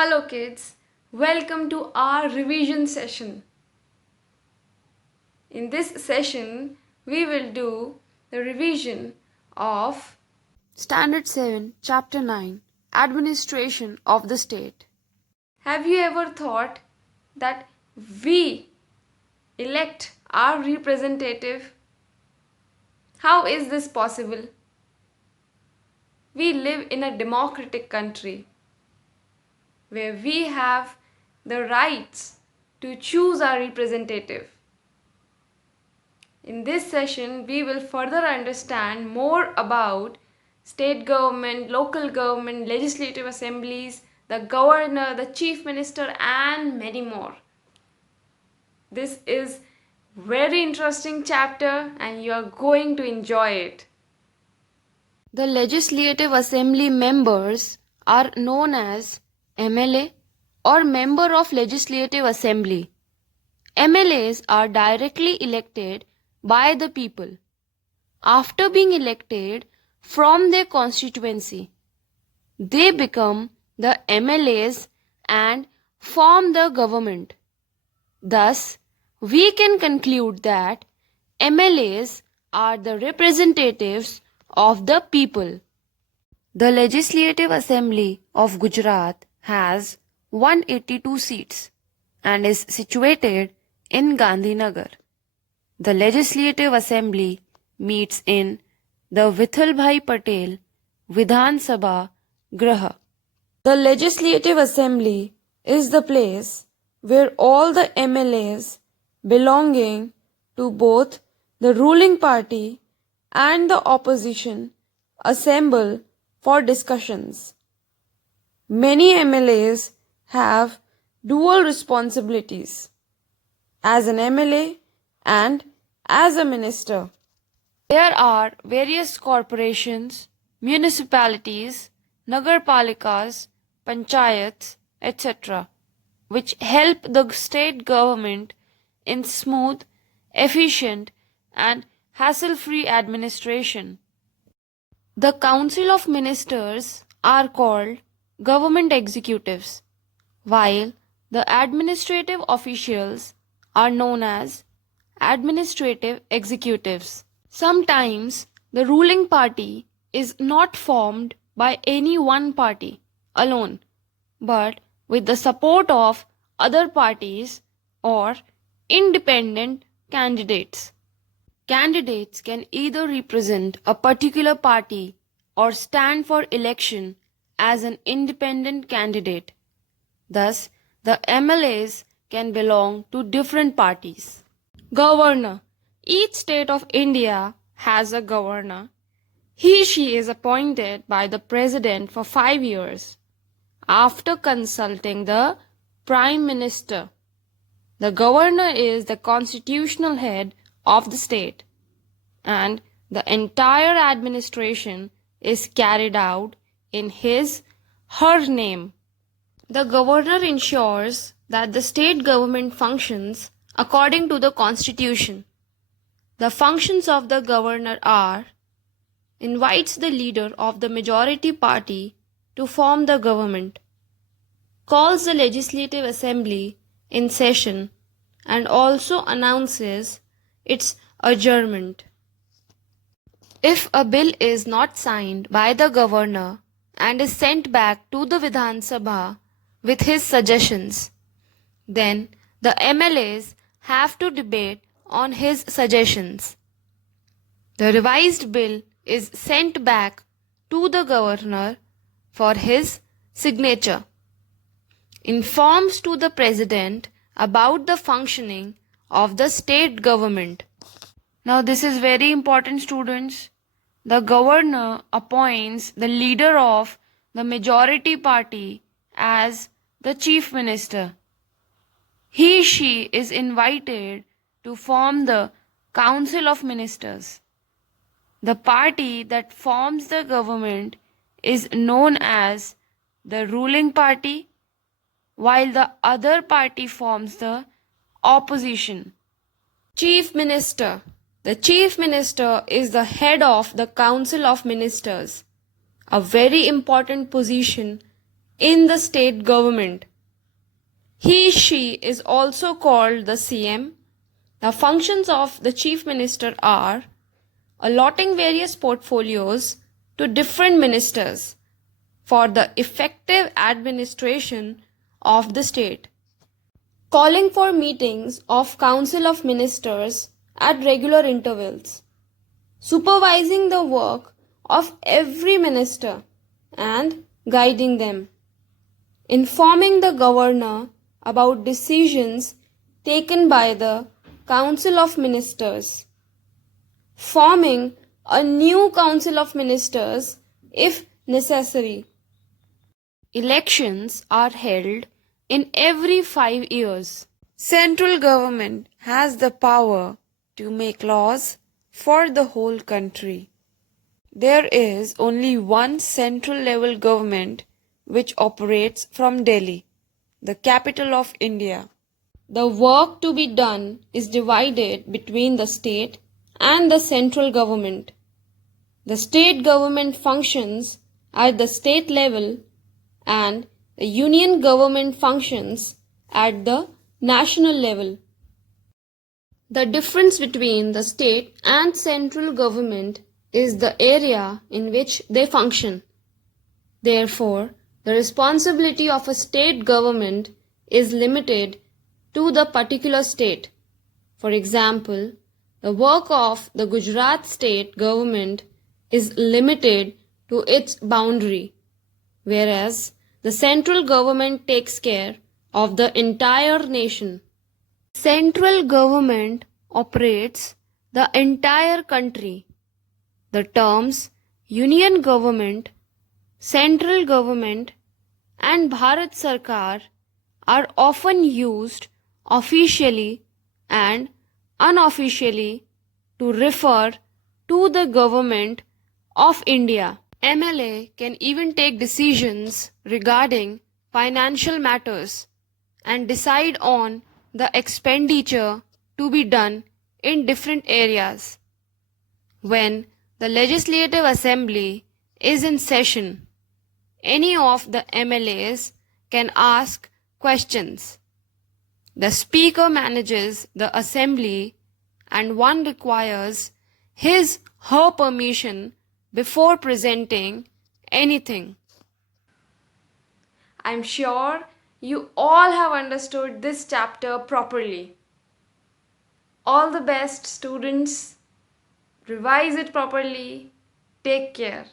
Hello kids, welcome to our revision session. In this session, we will do the revision of Standard 7, Chapter 9, Administration of the State. Have you ever thought that we elect our representative? How is this possible? We live in a democratic country where we have the rights to choose our representative. In this session, we will further understand more about state government, local government, legislative assemblies, the governor, the chief minister, and many more. This is very interesting chapter and you are going to enjoy it. The Legislative Assembly members are known as MLA or Member of Legislative Assembly. MLAs are directly elected by the people. After being elected from their constituency, they become the MLAs and form the government. Thus, we can conclude that MLAs are the representatives of the people. The Legislative Assembly of Gujarat has 182 seats and is situated in Gandhinagar. The Legislative Assembly meets in the Vithalbhai Patel Vidhan Sabha Graha. The Legislative Assembly is the place where all the MLAs belonging to both the ruling party and the opposition assemble for discussions. Many MLAs have dual responsibilities as an MLA and as a minister. There are various corporations, municipalities, nagarpalikas, panchayats, etc., which help the state government in smooth, efficient, and hassle-free administration. The Council of Ministers are called government executives, while the administrative officials are known as administrative executives. Sometimes the ruling party is not formed by any one party alone, but with the support of other parties or independent candidates. Candidates can either represent a particular party or stand for election as an independent candidate. Thus, the MLAs can belong to different parties. Governor. Each state of India has a governor. He/she is appointed by the president for 5 years after consulting the Prime Minister. The governor is the constitutional head of the state, and the entire administration is carried out in his/her name. The governor ensures that the state government functions according to the constitution. The functions of the governor are: invites the leader of the majority party to form the government, calls the legislative assembly in session, and also announces its adjournment. If a bill is not signed by the governor and is sent back to the Vidhan Sabha with his suggestions, then the MLAs have to debate on his suggestions. The revised bill is sent back to the governor for his signature. Informs to the president about the functioning of the state government. Now this is very important, students. The governor appoints the leader of the majority party as the chief minister. He/she is invited to form the Council of Ministers. The party that forms the government is known as the ruling party, while the other party forms the opposition. Chief Minister. The Chief Minister is the head of the Council of Ministers, a very important position in the state government. She is also called the CM. The functions of the Chief Minister are allotting various portfolios to different ministers for the effective administration of the state, calling for meetings of Council of Ministers at regular intervals, supervising the work of every minister and guiding them, informing the governor about decisions taken by the Council of Ministers, forming a new Council of Ministers if necessary. Elections are held in every 5 years. Central government has the power to make laws for the whole country. There is only one central level government which operates from Delhi, the capital of India. The work to be done is divided between the state and the central government. The state government functions at the state level and the union government functions at the national level. The difference between the state and central government is the area in which they function. Therefore, the responsibility of a state government is limited to the particular state. For example, the work of the Gujarat state government is limited to its boundary, whereas the central government takes care of the entire nation. Central government operates the entire country. The terms union government, central government, and Bharat Sarkar are often used officially and unofficially to refer to the government of India. MLA can even take decisions regarding financial matters and decide on the expenditure to be done in different areas. When the Legislative Assembly is in session, any of the MLAs can ask questions. The Speaker manages the Assembly and one requires her permission before presenting anything. I'm sure you all have understood this chapter properly. All the best, students. Revise it properly. Take care.